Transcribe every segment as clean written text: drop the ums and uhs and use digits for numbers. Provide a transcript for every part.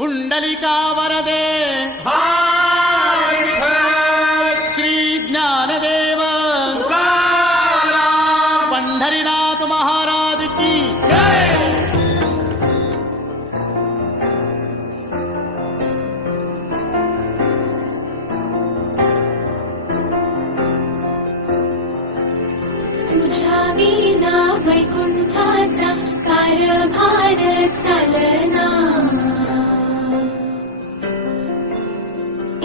पुंडलिका वरदे श्री ज्ञानदेव पंढरीनाथ महाराज की जय। तुझ्या विना वैकुंठाचा कारभार चालना,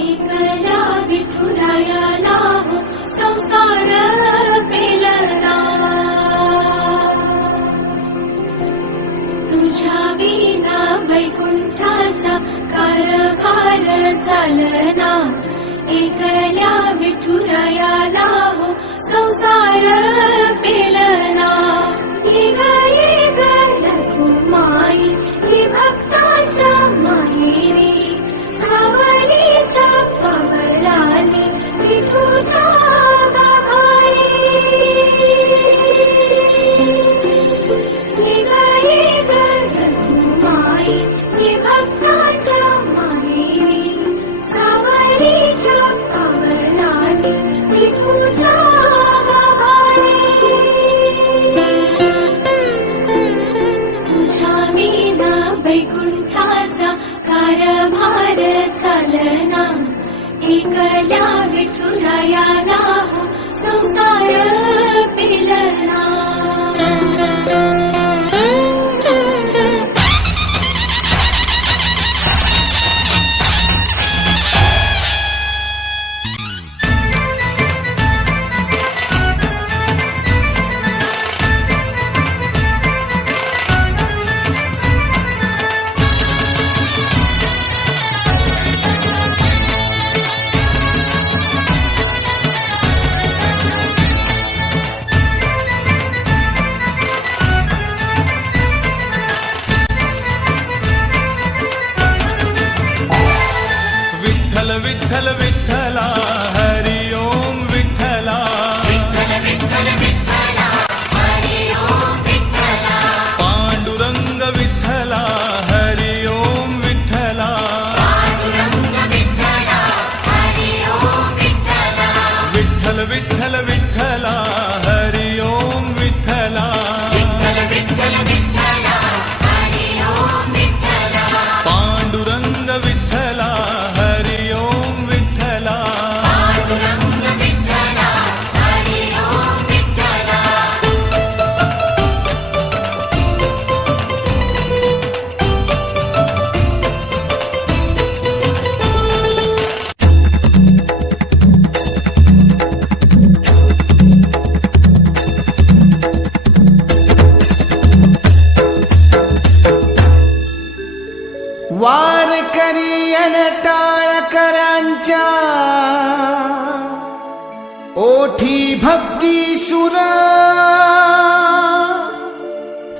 एकला विठुरायाला हो संसार पेलना। तुझ्या विना वैकुंठाचा कारभार चालना, एकल्या विठुरायाला हो संसार पेलना। माई ही भक्ताच्या माहेरी सावलीच्या पवनाने विठूच्या गाभारी। माई ही भक्ताच्या माहेरी सावलीच्या पवनाने विठूच्या वैकुंठाचा कारभार चालना, एकल्या विठुरायाला हो संसार पेलना। विठ्ठल विठ्ठला हरि ओम विठ्ठला, विठ्ठल विठ्ठल विठ्ठला हरि ओम विठ्ठला। पांडुरंग विठ्ठला हरि ओम विठ्ठला, पांडुरंग विठ्ठला हरि ओम विठ्ठला। विठ्ठल विठ्ठल विठ्ठला हरि ओम विठ्ठला, विठ्ठल विठ्ठल विठ्ठला हरि ओम विठ्ठला। पांडुरंग विठ्ठला हरि ओम विठ्ठला, पांडुरंग विठ्ठला हरि ओम विठ्ठला। वारकरी अन टाळकरांच्या ओठी भक्ती सुर,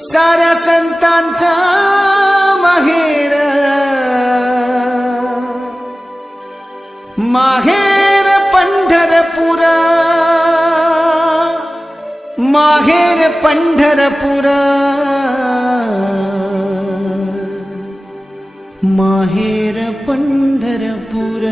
साऱ्या संतांचा माहेर माहेर पंढरपूर, माहेर पंढरपूर, माहेर पंढरपूर।